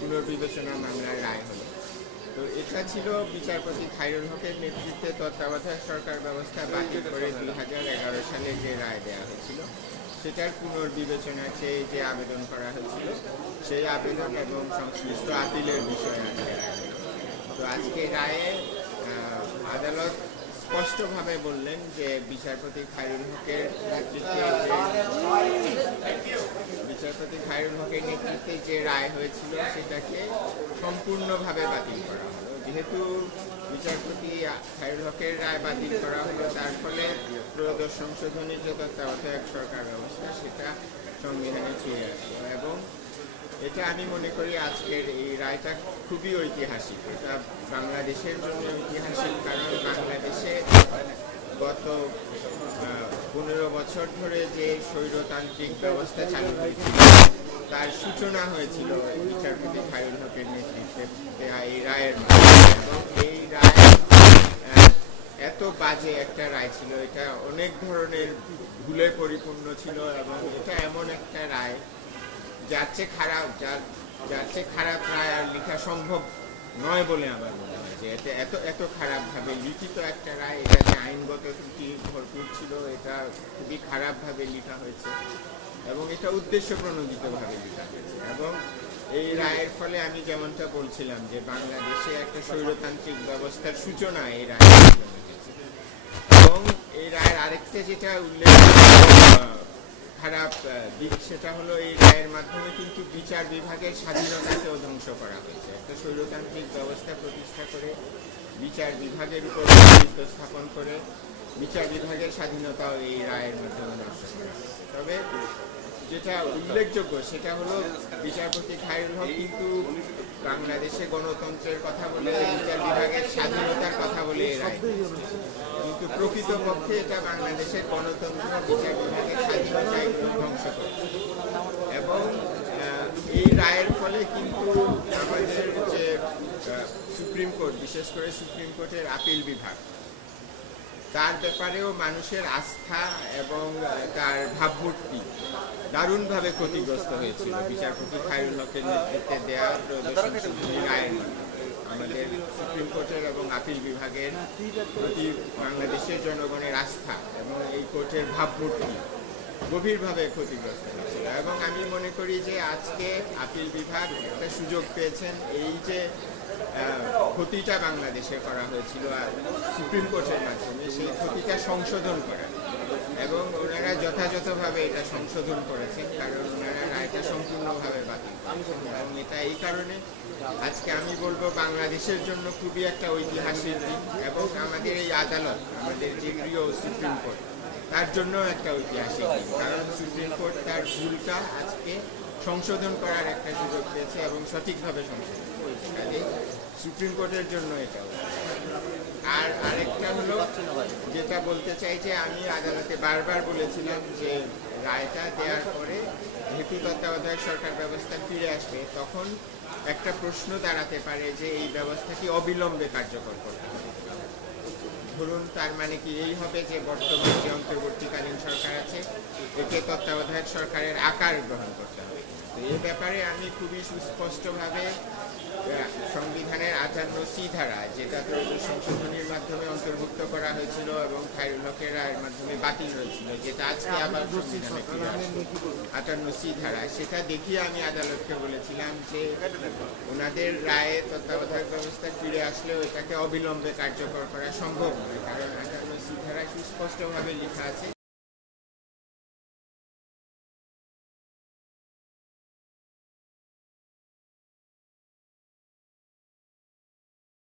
পুনর্বিবেচনা মামলার রায় হলো। তো এটা ছিল বিচারপতি খায়রুল হকের নেতৃত্বে তত্ত্বাবধায়ক সরকার ব্যবস্থা বাতিল করে 2011 সালে যে রায় দেওয়া হয়েছিল সেটার পুনর্বিবেচনা চেয়ে যে আবেদন করা হয়েছিল সেই আবেদন এবং সংশ্লিষ্ট আপিলের বিষয়ে আজকে রায় হলো। তো আজকে রায়ে আদালত স্পষ্টভাবে বললেন যে বিচারপতি খায়রুল হকের নেতৃত্বে যে রায় হয়েছিল সেটাকে সম্পূর্ণভাবে বাতিল করা হলো। যেহেতু বিচারপতি খায়রুল হকের রায় বাতিল করা হলো, তার ফলে ত্রয়োদশ সংশোধনী যে তত্ত্বাবধায়ক সরকার ব্যবস্থা সেটা সংবিধানে ফিরে আসলো। এবং এটা আমি মনে করি আজকের এই রায়টা খুবই ঐতিহাসিক। এটা বাংলাদেশের জন্য ঐতিহাসিক, কারণ বাংলাদেশে গত 15 বছর ধরে যে স্বৈরতান্ত্রিক ব্যবস্থা চালু হয়েছিল তার সূচনা হয়েছিল বিচারপতি খায়রুল হকের নেতৃত্বে এই রায়ের মাধ্যমে। এবং এই রায় এত বাজে একটা রায় ছিল, এটা অনেক ধরনের ভুলে পরিপূর্ণ ছিল এবং এটা এমন একটা রায় যার চেয়ে খারাপ রায় আর লেখা সম্ভব নয় বলে আমার মনে হয়। যে এত খারাপভাবে লিখিত একটা রায়, এটাতে আইনগত ত্রুটি ভরপুর ছিল, এটা খুবই খারাপভাবে লেখা হয়েছে এবং এটা উদ্দেশ্য প্রণোদিতভাবে লেখা হয়েছে। এবং এই রায়ের ফলে আমি যেমনটা বলছিলাম যে বাংলাদেশে একটা স্বৈরতান্ত্রিক ব্যবস্থার সূচনা এই রায়ের মাধ্যমে হয়েছে। এবং এই রায়ের আরেকটা যেটা উল্লেখ খারাপ দিক সেটা হলো এই রায়ের মাধ্যমে কিন্তু বিচার বিভাগের স্বাধীনতাকেও ধ্বংস করা হয়েছে। একটা স্বৈরতান্ত্রিক ব্যবস্থা প্রতিষ্ঠা করে বিচার বিভাগের উপর নেতৃত্ব স্থাপন করে বিচার বিভাগের স্বাধীনতাও এই রায়ের মাধ্যমে নষ্ট করা হয়েছে। তবে যেটা উল্লেখযোগ্য সেটা হলো বিচারপতি খায়রুল হক কিন্তু বাংলাদেশে গণতন্ত্রের কথা বলে, বিচার বিভাগের স্বাধীনতার কথা বলে এই রায়, কিন্তু প্রকৃতপক্ষে এটা বাংলাদেশের গণতন্ত্র বিচার বিভাগের স্বাধীনতা ধ্বংস করে। এবং এই রায়ের ফলে কিন্তু আমাদের যে সুপ্রিম কোর্ট, বিশেষ করে সুপ্রিম কোর্টের আপিল বিভাগ, তার ব্যাপারেও মানুষের আস্থা এবং তার ভাবমূর্তি দারুণভাবে ক্ষতিগ্রস্ত হয়েছিল বিচারপতি খায়রুল হকের নেতৃত্বে দেওয়া রায়ের মাধ্যমে। আমাদের সুপ্রিম কোর্টের এবং আপিল বিভাগের প্রতি বাংলাদেশের জনগণের আস্থা এবং এই কোর্টের ভাবমূর্তি গভীরভাবে ক্ষতিগ্রস্ত হয়েছিল। এবং আমি মনে করি যে আজকে আপিল বিভাগ একটা সুযোগ পেয়েছেন এই যে ক্ষতিটা বাংলাদেশে করা হয়েছিল সুপ্রিম কোর্টের মাধ্যমে, সেই ক্ষতিটা সংশোধন করা। এবং ওনারা যথাযথভাবে এটা সংশোধন করেছেন, কারণ ওনারা রায়টা সম্পূর্ণভাবে বাতিল করেছেন। এবং এটা এই কারণে আজকে আমি বলবো বাংলাদেশের জন্য খুবই একটা ঐতিহাসিক দিন এবং আমাদের এই আদালত, আমাদের যে প্রিয় সুপ্রিম কোর্ট, তার জন্য একটা ঐতিহাসিক দিন, কারণ সুপ্রিম কোর্ট তার ভুলটা আজকে সংশোধন করার একটা সুযোগ পেয়েছে এবং সঠিকভাবে সংশোধন করেছে। কাজে সুপ্রিম কোর্টের জন্য এটা। আর আরেকটা হলো যেটা বলতে চাই যে আমি আদালতে বারবার বলেছিলাম যে রায়টা দেওয়ার পরে যেহেতু তত্ত্বাবধায়ক সরকার ব্যবস্থা ফিরে আসবে, তখন একটা প্রশ্ন দাঁড়াতে পারে যে এই ব্যবস্থা কি অবিলম্বে কার্যকর করতে হবে। ধরুন তার মানে কি এই হবে যে বর্তমান যে অন্তর্বর্তীকালীন সরকার আছে একে তত্ত্বাবধায়ক সরকারের আকার গ্রহণ করতে হবে। তো এই ব্যাপারে আমি খুবই সুস্পষ্টভাবে সংবিধানের 58C ধারা, যেটা ত্রয়োদশ সংশোধনীর মাধ্যমে অন্তর্ভুক্ত করা হয়েছিল এবং খায়রুল হকের রায়ের মাধ্যমে বাতিল হয়েছিল, যেটা আজকে আবার সংবিধানে ফিরে আসছে, 58C ধারা, সেটা দেখিয়ে আমি আদালতকে বলেছিলাম যে ওনাদের রায়ে তত্ত্বাবধায়ক ব্যবস্থা ফিরে আসলেও এটাকে অবিলম্বে কার্যকর করা সম্ভব নয়, কারণ 58C ধারা সুস্পষ্টভাবে লেখা আছে